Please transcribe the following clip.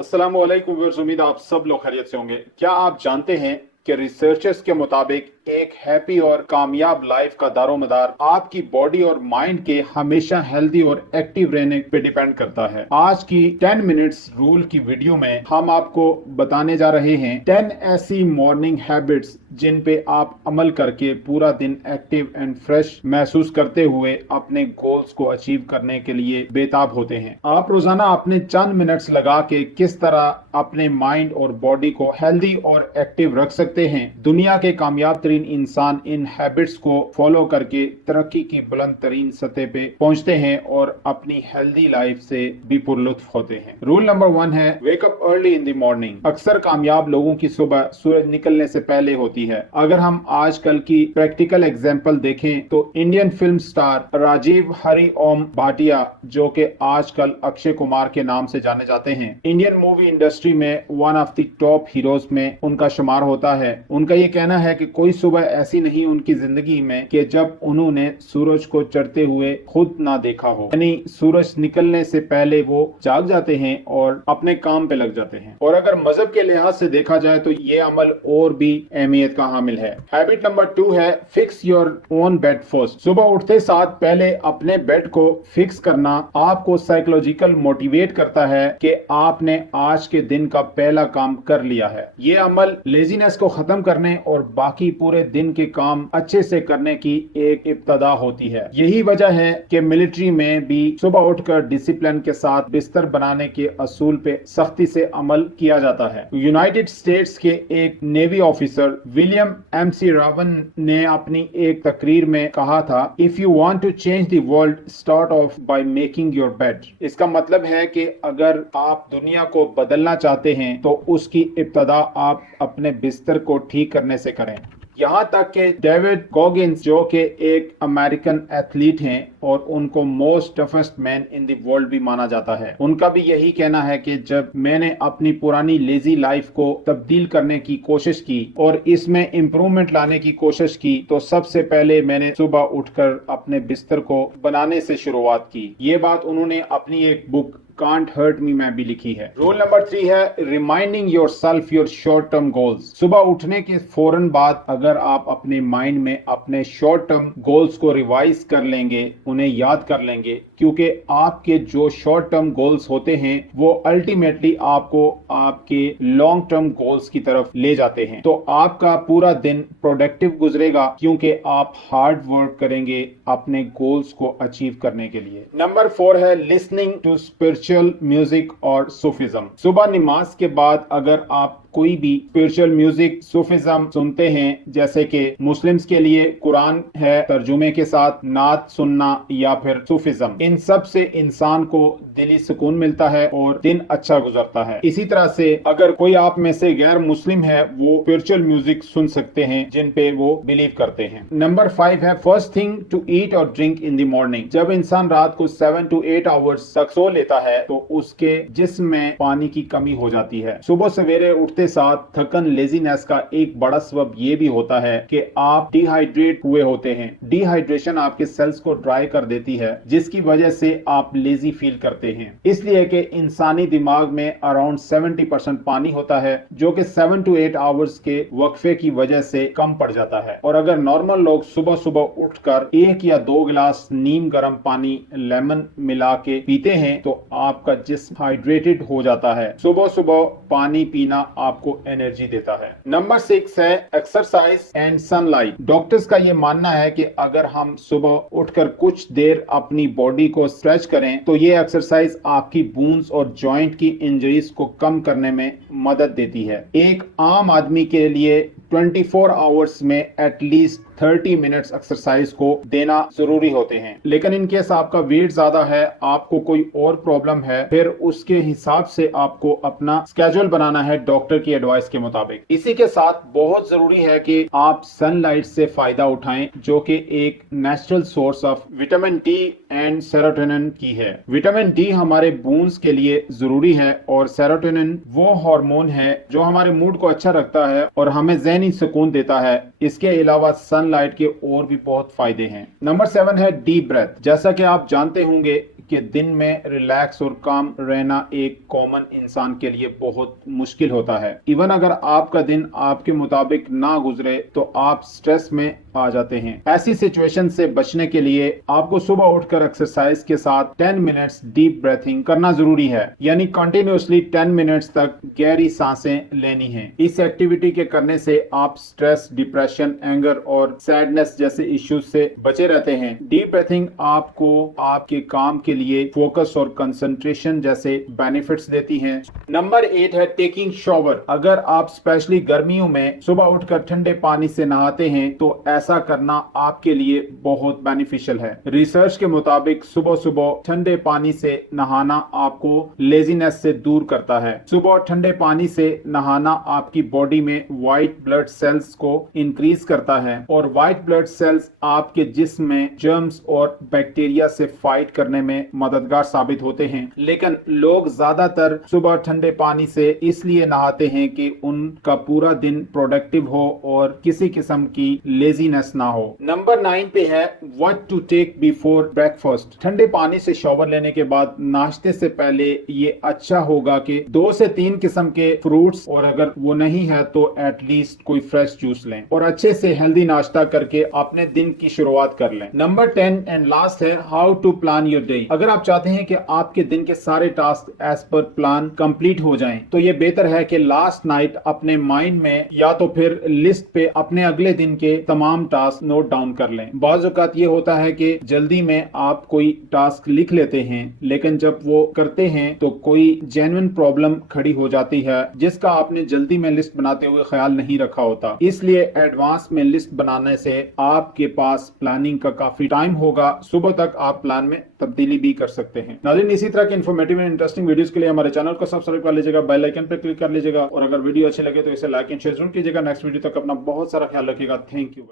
अस्सलाम वालेकुम व्यूअर्स, उम्मीद आप सब लोग खैरियत से होंगे। क्या आप जानते हैं कि रिसर्चर्स के मुताबिक एक हैप्पी और कामयाब लाइफ का दारोमदार आपकी बॉडी और माइंड के हमेशा हेल्दी और एक्टिव रहने पे डिपेंड करता है। आज की 10 मिनट्स रूल की वीडियो में हम आपको बताने जा रहे हैं 10 ऐसी मॉर्निंग हैबिट्स जिन पे आप अमल करके पूरा दिन एक्टिव एंड फ्रेश महसूस करते हुए अपने गोल्स को अचीव करने के लिए बेताब होते हैं। आप रोजाना अपने चंद मिनट्स लगा के किस तरह अपने माइंड और बॉडी को हेल्दी और एक्टिव रख सकते हैं। दुनिया के कामयाब तरीन इंसान इन हैबिट्स को फॉलो करके तरक्की की बुलंद तरीन सतह पे पहुंचते हैं और अपनी हेल्दी लाइफ से भी पुरलुत्फ होते हैं। रूल नंबर 1 है wake up early in the morning. अक्सर कामयाब लोगों की सुबह सूरज निकलने से पहले होती है। अगर हम आजकल की प्रैक्टिकल एग्जांपल देखें तो Indian film star Rajiv Hari Om Bhatia, जो कि आजकल अक्षय कुमार के नाम से जाने जाते हैं, इंडियन मूवी इंडस्ट्री में one of the top heroes में उनका शुमार होता है। उनका ये कहना है कि कोई सुबह ऐसी नहीं उनकी जिंदगी में कि जब उन्होंने सूरज को चढ़ते हुए खुद ना देखा हो, यानी सूरज निकलने से पहले वो जाग जाते हैं और अपने काम पे लग जाते हैं। और अगर मजहब के लिहाज से देखा जाए तो ये अमल और भी अहमियत का हामिल है। हैबिट नंबर 2 है fix your own bed first. सुबह उठते साथ पहले अपने बेड को फिक्स करना आपको साइकोलॉजिकल मोटिवेट करता है कि आपने आज के दिन का पहला काम कर लिया है। ये अमल लेजीनेस को खत्म करने और बाकी पूरे दिन के काम अच्छे से करने की एक इब्तदा होती है। यही वजह है कि मिलिट्री में भी सुबह उठकर डिसिप्लिन के साथ बिस्तर बनाने के असूल पे सख्ती से अमल किया जाता है। यूनाइटेड स्टेट्स के एक navy officer William MC Raven ने अपनी एक तकरीर में कहा था, if you want to change the world start off by making your bed. इसका मतलब है कि अगर आप दुनिया को बदलना चाहते हैं तो उसकी इब्तदा आप अपने बिस्तर को ठीक करने से करें। यहाँ तक कि डेविड गॉगिन्स, जो कि एक अमेरिकन एथलीट हैं और उनको most toughest man in the world भी माना जाता है, उनका भी यही कहना है कि जब मैंने अपनी पुरानी लेजी लाइफ को तब्दील करने की कोशिश की और इसमें इम्प्रूवमेंट लाने की कोशिश की तो सबसे पहले मैंने सुबह उठकर अपने बिस्तर को बनाने से शुरुआत की। ये बात उन्होंने अपनी एक बुक कांट हर्ट मी में भी लिखी है। रूल नंबर 3 है reminding yourself your short term goals. सुबह उठने के फौरन बाद अगर आप अपने माइंड में अपने शॉर्ट टर्म गोल्स को रिवाइज कर लेंगे, उन्हें याद कर लेंगे, क्योंकि आपके जो शॉर्ट टर्म गोल्स होते हैं वो अल्टीमेटली आपको आपके लॉन्ग टर्म गोल्स की तरफ ले जाते हैं। तो आपका पूरा दिन प्रोडक्टिव गुजरेगा क्योंकि आप हार्ड वर्क करेंगे अपने गोल्स को अचीव करने के लिए। नंबर 4 है लिसनिंग टू स्पिरिचुअल म्यूजिक और सूफिज्म। सुबह नमाज के बाद अगर आप कोई भी स्पिरिचुअल म्यूजिक सूफिज्म सुनते हैं, जैसे कि मुस्लिम्स के लिए कुरान है तर्जुमे के साथ, नात सुनना या फिर सूफिज्म, इन सब से इंसान को दिली सुकून मिलता है और दिन अच्छा गुजरता है। इसी तरह से अगर कोई आप में से गैर मुस्लिम है वो स्पिरिचुअल म्यूजिक सुन सकते हैं जिन पे वो बिलीव करते हैं। नंबर 5 है फर्स्ट थिंग टू ईट और ड्रिंक इन द मॉर्निंग। जब इंसान रात को 7 to 8 आवर्स तक सो लेता है तो उसके जिस्म में पानी की कमी हो जाती है। सुबह सवेरे उठते साथ थकन, लेजीनेस का एक बड़ा सबब ये भी होता है कि आप डिहाइड्रेट हुए होते हैं। डिहाइड्रेशन आपके सेल्स को ड्राई कर देती है जिसकी वजह से आप लेजी फील करते हैं। इसलिए कि इंसानी दिमाग में अराउंड 70% पानी होता है जो कि 7 to 8 आवर्स के वक्फे की वजह से कम पड़ जाता है। और अगर नॉर्मल लोग सुबह सुबह उठकर 1 या 2 गिलास नीम गर्म पानी लेमन मिला के पीते हैं तो आपका जिस्म हाइड्रेटेड हो जाता है। सुबह सुबह पानी पीना आपको एनर्जी देता है। नंबर 6 है एक्सरसाइज एंड सनलाइट। डॉक्टर्स का ये मानना है कि अगर हम सुबह उठकर कुछ देर अपनी बॉडी को स्ट्रेच करें तो ये एक्सरसाइज आपकी बोन्स और जॉइंट की इंजरीज को कम करने में मदद देती है। एक आम आदमी के लिए 24 आवर्स में एटलीस्ट 30 मिनट्स एक्सरसाइज को देना जरूरी होते हैं। लेकिन इन केस आपका वेट ज्यादा है, आपको कोई और प्रॉब्लम है, फिर उसके हिसाब से आपको अपना स्केड्यूल बनाना है डॉक्टर की एडवाइस के मुताबिक। इसी के साथ बहुत जरूरी है कि आप सनलाइट से फायदा उठाएं जो कि एक natural source of vitamin D and serotonin की है। विटामिन डी हमारे बोन्स के लिए जरूरी है और सेरोटोनिन वो हार्मोन है जो हमारे मूड को अच्छा रखता है और हमें ज़हनी सुकून देता है। इसके अलावा सनलाइट के और भी बहुत फायदे हैं। नंबर 7 है डीप ब्रेथ। जैसा कि आप जानते होंगे कि दिन में रिलैक्स और काम रहना एक कॉमन इंसान के लिए बहुत मुश्किल होता है। इवन अगर आपका दिन आपके मुताबिक ना गुजरे तो आप स्ट्रेस में आ जाते हैं। ऐसी सिचुएशन से बचने के लिए आपको सुबह उठकर एक्सरसाइज के साथ 10 मिनट्स डीप ब्रीथिंग करना जरूरी है, यानी कंटिन्यूअसली 10 मिनट्स तक गहरी सांसें लेनी है। इस एक्टिविटी के करने से आप स्ट्रेस, डिप्रेशन, एंगर और सैडनेस जैसे इश्यूज से बचे रहते हैं। डीप ब्रीथिंग आपको आपके काम के लिए फोकस और कंसंट्रेशन जैसे बेनिफिट्स देती हैं। नंबर 8 है टेकिंग शॉवर। अगर आप स्पेशली गर्मियों में सुबह उठकर ठंडे पानी से नहाते हैं तो ऐसा करना आपके लिए बहुत बेनिफिशियल है। रिसर्च के मुताबिक सुबह सुबह ठंडे पानी से नहाना आपको लेजीनेस से दूर करता है। सुबह ठंडे पानी से नहाना आपकी बॉडी में व्हाइट ब्लड सेल्स को इंक्रीज करता है और व्हाइट ब्लड सेल्स आपके जिस्म में जर्म्स और बैक्टीरिया से फाइट करने में मददगार साबित होते हैं। लेकिन लोग ज्यादातर सुबह ठंडे पानी से इसलिए नहाते हैं कि उनका पूरा दिन प्रोडक्टिव हो और किसी किस्म की लेजीनेस ना हो। नंबर 9 पे है what to take before breakfast. ठंडे पानी से शॉवर लेने के बाद नाश्ते से पहले ये अच्छा होगा कि 2 से 3 किस्म के फ्रूट्स, और अगर वो नहीं है तो एटलीस्ट कोई फ्रेश जूस लें और अच्छे से हेल्दी नाश्ता करके अपने दिन की शुरुआत कर लें। नंबर 10 एंड लास्ट है how to plan your day. अगर आप चाहते हैं कि आपके दिन के सारे task as per plan complete हो जाएं, तो ये बेहतर है कि लास्ट नाइट अपने माइंड में या तो फिर लिस्ट पे अपने अगले दिन के तमाम टास्क नोट डाउन कर लें। बाज़ औक़ात ये होता है कि जल्दी में आप कोई टास्क लिख लेते हैं, लेकिन जब वो करते हैं तो कोई जेन्युइन प्रॉब्लम खड़ी हो जाती है जिसका आपने जल्दी में लिस्ट बनाते हुए ख्याल नहीं रखा होता। इसलिए एडवांस में लिस्ट बनाने से आपके पास प्लानिंग का काफी टाइम होगा। सुबह तक आप प्लान में तब्दीली भी कर सकते हैं। नाज़रीन, इसी तरह के इन्फॉर्मेटिव एंड इंटरेस्टिंग वीडियोस के लिए हमारे चैनल को सब्सक्राइब कर लीजिएगा, बेल आइकन पर क्लिक कर लीजिएगा और अगर वीडियो अच्छे लगे तो इसे लाइक एंड शेयर जरूर कीजिएगा। नेक्स्ट वीडियो तक अपना बहुत सारा ख्याल रखिएगा। Thank you.